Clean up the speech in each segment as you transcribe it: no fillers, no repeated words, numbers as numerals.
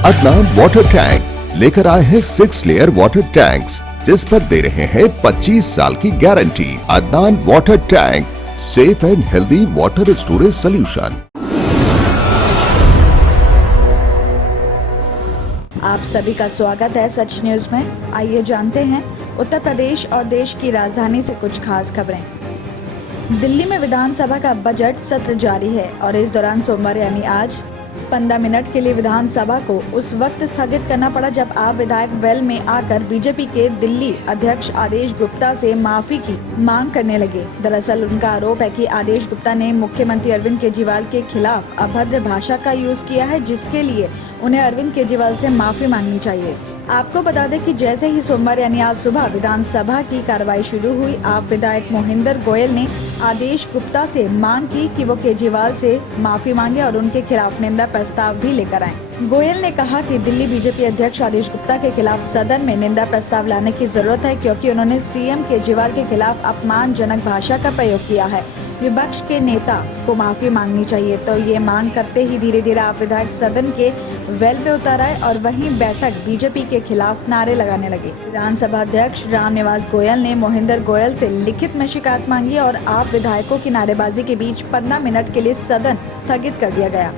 Adnan water tank लेकर आए हैं 6 लेयर वाटर टैंक्स, जिस पर दे रहे हैं 25 साल की guarantee. Adnan water tank, safe and healthy water storage solution. आप सभी का स्वागत है सच न्यूज में। आइए जानते हैं उत्तर प्रदेश और देश की राजधानी से कुछ खास खबरें। दिल्ली में विधानसभा का बजट सत्र जारी है और इस दौरान सोमवार यानी आज 15 मिनट के लिए विधानसभा को उस वक्त स्थगित करना पड़ा जब आप विधायक वेल में आकर बीजेपी के दिल्ली अध्यक्ष आदेश गुप्ता से माफी की मांग करने लगे। दरअसल उनका आरोप है कि आदेश गुप्ता ने मुख्यमंत्री अरविंद केजरीवाल के खिलाफ अभद्र भाषा का यूज किया है, जिसके लिए उन्हें अरविंद केजरीवाल से माफी मांगनी चाहिए। आपको बता दें कि जैसे ही सोमवार यानी आज सुबह विधानसभा की कार्रवाई शुरू हुई, आप विधायक मोहिंदर गोयल ने आदेश गुप्ता से मांग की कि वो केजरीवाल से माफी मांगे और उनके खिलाफ निंदा प्रस्ताव भी लेकर आए। गोयल ने कहा कि दिल्ली बीजेपी अध्यक्ष आदेश गुप्ता के खिलाफ सदन में निंदा प्रस्ताव लाने की जरूरत है, क्योंकि उन्होंने सीएम केजरीवाल के खिलाफ अपमानजनक भाषा का प्रयोग किया है। विपक्ष के नेता को माफी मांगनी चाहिए। तो ये मांग करते ही धीरे धीरे आप विधायक सदन के वेल पे उतर आए और वहीं बैठक बीजेपी के खिलाफ नारे लगाने लगे। विधानसभा अध्यक्ष रामनिवास गोयल ने मोहिंदर गोयल से लिखित में शिकायत मांगी और आप विधायकों की नारेबाजी के बीच 15 मिनट के लिए सदन स्थगित कर दिया गया।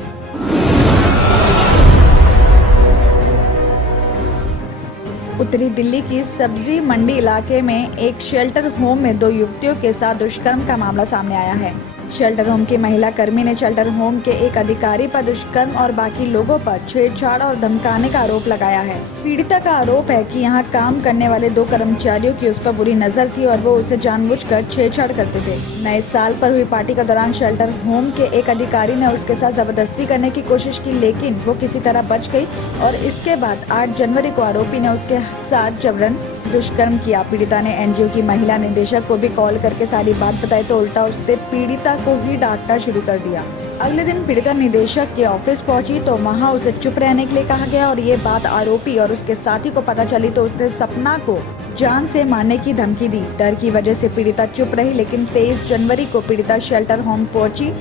उत्तरी दिल्ली की सब्जी मंडी इलाके में एक शेल्टर होम में 2 युवतियों के साथ दुष्कर्म का मामला सामने आया है। शेल्टर होम की महिला कर्मी ने शेल्टर होम के एक अधिकारी पर दुष्कर्म और बाकी लोगों पर छेड़छाड़ और धमकाने का आरोप लगाया है। पीड़िता का आरोप है कि यहां काम करने वाले 2 कर्मचारियों की उस पर बुरी नजर थी और वो उसे जानबूझकर छेड़छाड़ करते थे। नए साल पर हुई पार्टी के दौरान शेल्टर होम के एक अधिकारी ने उसके साथ जबरदस्ती करने की कोशिश की, लेकिन वो किसी तरह बच गई और इसके बाद 8 जनवरी को आरोपी ने उसके साथ जबरन दुष्कर्म किया। पीड़िता ने एनजीओ की महिला निदेशक को भी कॉल करके सारी बात बताई, तो उल्टा उसने पीड़िता को ही डांटना शुरू कर दिया। अगले दिन पीड़िता निदेशक के ऑफिस पहुंची तो वहां उसे चुप रहने के लिए कहा गया और ये बात आरोपी और उसके साथी को पता चली तो उसने सपना को जान से मारने की धमकी दी। डर की वजह से पीड़िता चुप रही, लेकिन 23 जनवरी को पीड़िता शेल्टर होम पहुंची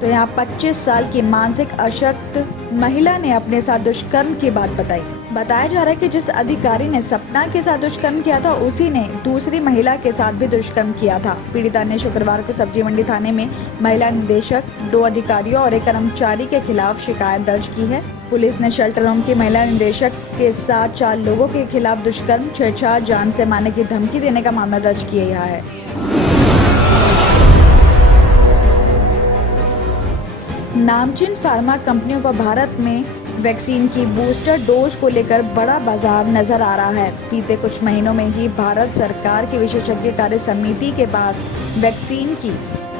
तो यहाँ 25 साल की मानसिक अशक्त महिला ने अपने साथ दुष्कर्म की बात बताई। बताया जा रहा है कि जिस अधिकारी ने सपना के साथ दुष्कर्म किया था, उसी ने दूसरी महिला के साथ भी दुष्कर्म किया था। पीड़िता ने शुक्रवार को सब्जी मंडी थाने में महिला निदेशक, 2 अधिकारियों और एक कर्मचारी के खिलाफ शिकायत दर्ज की है। पुलिस ने शेल्टर होम की महिला निदेशक के साथ 4 लोगों के खिलाफ दुष्कर्म, छेड़छाड़, जान से मारने की धमकी देने का मामला दर्ज किया है। नामचीन फार्मा कंपनियों को भारत में वैक्सीन की बूस्टर डोज को लेकर बड़ा बाजार नजर आ रहा है। बीते कुछ महीनों में ही भारत सरकार की विशेषज्ञ कार्य समिति के पास वैक्सीन की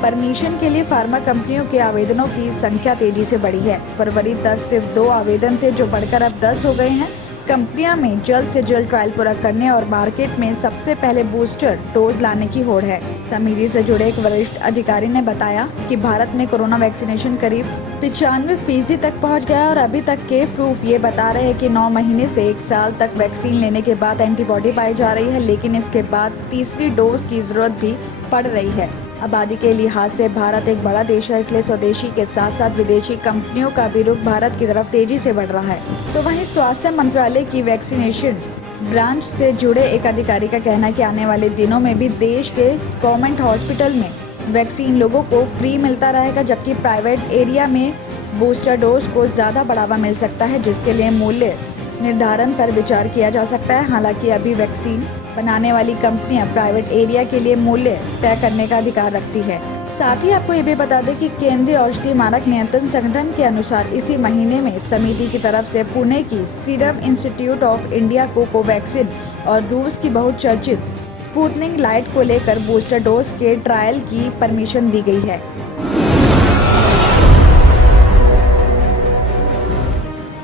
परमिशन के लिए फार्मा कंपनियों के आवेदनों की संख्या तेजी से बढ़ी है। फरवरी तक सिर्फ 2 आवेदन थे, जो बढ़कर अब 10 हो गए हैं। कंपनियां में जल्द से जल्द ट्रायल पूरा करने और मार्केट में सबसे पहले बूस्टर डोज लाने की होड़ है। समिति से जुड़े एक वरिष्ठ अधिकारी ने बताया कि भारत में कोरोना वैक्सीनेशन करीब 95% तक पहुंच गया और अभी तक के प्रूफ ये बता रहे हैं कि 9 महीने से 1 साल तक वैक्सीन लेने के बाद एंटीबॉडी पाई जा रही है, लेकिन इसके बाद तीसरी डोज की जरूरत भी पड़ रही है। आबादी के लिहाज से भारत एक बड़ा देश है, इसलिए स्वदेशी के साथ साथ विदेशी कंपनियों का भी रुख भारत की तरफ तेजी से बढ़ रहा है। तो वहीं स्वास्थ्य मंत्रालय की वैक्सीनेशन ब्रांच से जुड़े एक अधिकारी का कहना है कि आने वाले दिनों में भी देश के गवर्नमेंट हॉस्पिटल में वैक्सीन लोगों को फ्री मिलता रहेगा, जबकि प्राइवेट एरिया में बूस्टर डोज को ज्यादा बढ़ावा मिल सकता है, जिसके लिए मूल्य निर्धारण पर विचार किया जा सकता है। हालांकि अभी वैक्सीन बनाने वाली कंपनियां प्राइवेट एरिया के लिए मूल्य तय करने का अधिकार रखती है। साथ ही आपको ये भी बता दें कि केंद्रीय औषधि मानक नियंत्रण संगठन के अनुसार इसी महीने में समिति की तरफ से पुणे की सीरम इंस्टीट्यूट ऑफ इंडिया को कोवैक्सीन और रूस की बहुचर्चित स्पुतनिक लाइट को लेकर बूस्टर डोज के ट्रायल की परमिशन दी गई है।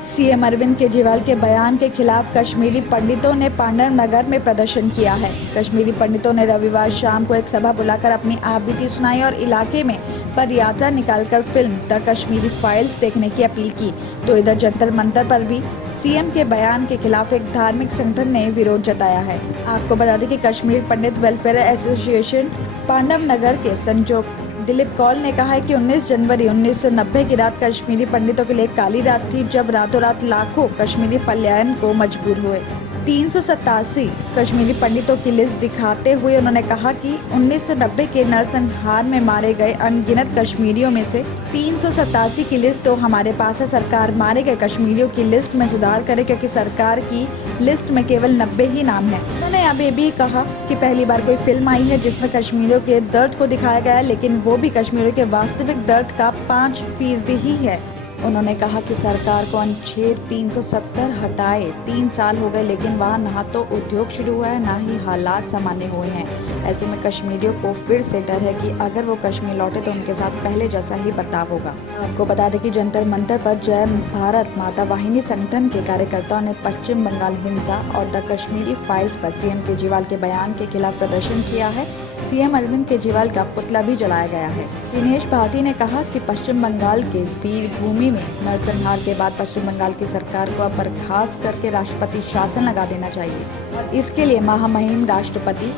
सीएम अरविंद केजरीवाल के बयान के खिलाफ कश्मीरी पंडितों ने पांडव नगर में प्रदर्शन किया है। कश्मीरी पंडितों ने रविवार शाम को एक सभा बुलाकर अपनी आपबीती सुनाई और इलाके में पदयात्रा निकालकर फिल्म द कश्मीरी फाइल्स देखने की अपील की। तो इधर जंतर मंतर पर भी सीएम के बयान के खिलाफ एक धार्मिक संगठन ने विरोध जताया है। आपको बता दें कि कश्मीर पंडित वेलफेयर एसोसिएशन पांडव नगर के संयोजक दिलीप कौल ने कहा है कि 19 जनवरी 1990 की रात कश्मीरी पंडितों के लिए काली रात थी, जब रातों रात लाखों कश्मीरी पलायन को मजबूर हुए। 387 कश्मीरी पंडितों की लिस्ट दिखाते हुए उन्होंने कहा कि 1990 के नरसंहार में मारे गए अनगिनत कश्मीरियों में से 387 की लिस्ट तो हमारे पास है। सरकार मारे गए कश्मीरियों की लिस्ट में सुधार करे, क्योंकि सरकार की लिस्ट में केवल 90 ही नाम है। उन्होंने अब ये भी कहा कि पहली बार कोई फिल्म आई है जिसमें कश्मीरियों के दर्द को दिखाया गया है, लेकिन वो भी कश्मीरियों के वास्तविक दर्द का 5% ही है। उन्होंने कहा कि सरकार को अनुच्छेद 370 हटाए 3 साल हो गए, लेकिन वहाँ ना तो उद्योग शुरू हुआ है, ना ही हालात सामान्य हुए हैं। ऐसे में कश्मीरियों को फिर से डर है कि अगर वो कश्मीर लौटे तो उनके साथ पहले जैसा ही बर्ताव होगा। आपको बता दें कि जंतर मंतर पर जय भारत माता वाहिनी संगठन के कार्यकर्ताओं ने पश्चिम बंगाल हिंसा और द कश्मीरी फाइल्स पर सीएम केजरीवाल के बयान के खिलाफ प्रदर्शन किया है। सीएम अरविंद केजरीवाल का पुतला भी जलाया गया है। दिनेश भारती ने कहा कि पश्चिम बंगाल के वीर भूमि में नरसंहार के बाद पश्चिम बंगाल की सरकार को अब बर्खास्त करके राष्ट्रपति शासन लगा देना चाहिए, और इसके लिए महामहिम राष्ट्रपति,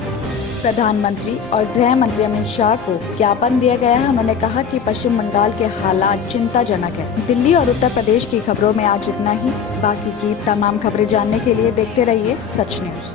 प्रधानमंत्री और गृह मंत्री अमित शाह को ज्ञापन दिया गया है। उन्होंने कहा कि पश्चिम बंगाल के हालात चिंताजनक है। दिल्ली और उत्तर प्रदेश की खबरों में आज इतना ही। बाकी की तमाम खबरें जानने के लिए देखते रहिए Sach news.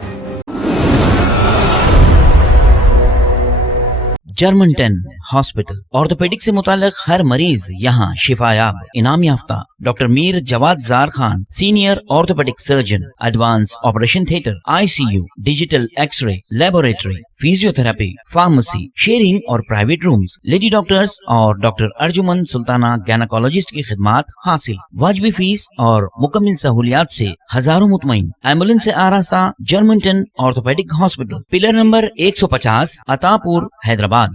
Germantown hospital orthopaedic से मुताल्लिक हर मरीज यहाँ शिफायाब। इनाम याफ्ता doctor Mir Jawad Zar Khan, senior orthopaedic surgeon, advance operation theatre, ICU, digital X-ray, laboratory, physiotherapy, pharmacy, sharing और प्राइवेट रूम्स, लेडी डॉक्टर्स और डॉक्टर अर्जुमन सुल्ताना गैनाकोलॉजिस्ट की खिदमात हासिल। वाजबी फीस और मुकम्मल सहूलियात से हजारों मुतमईन। एम्बुलेंस से आरास्ता Germantown orthopaedic hospital, pillar number 150, Attapur, Hyderabad.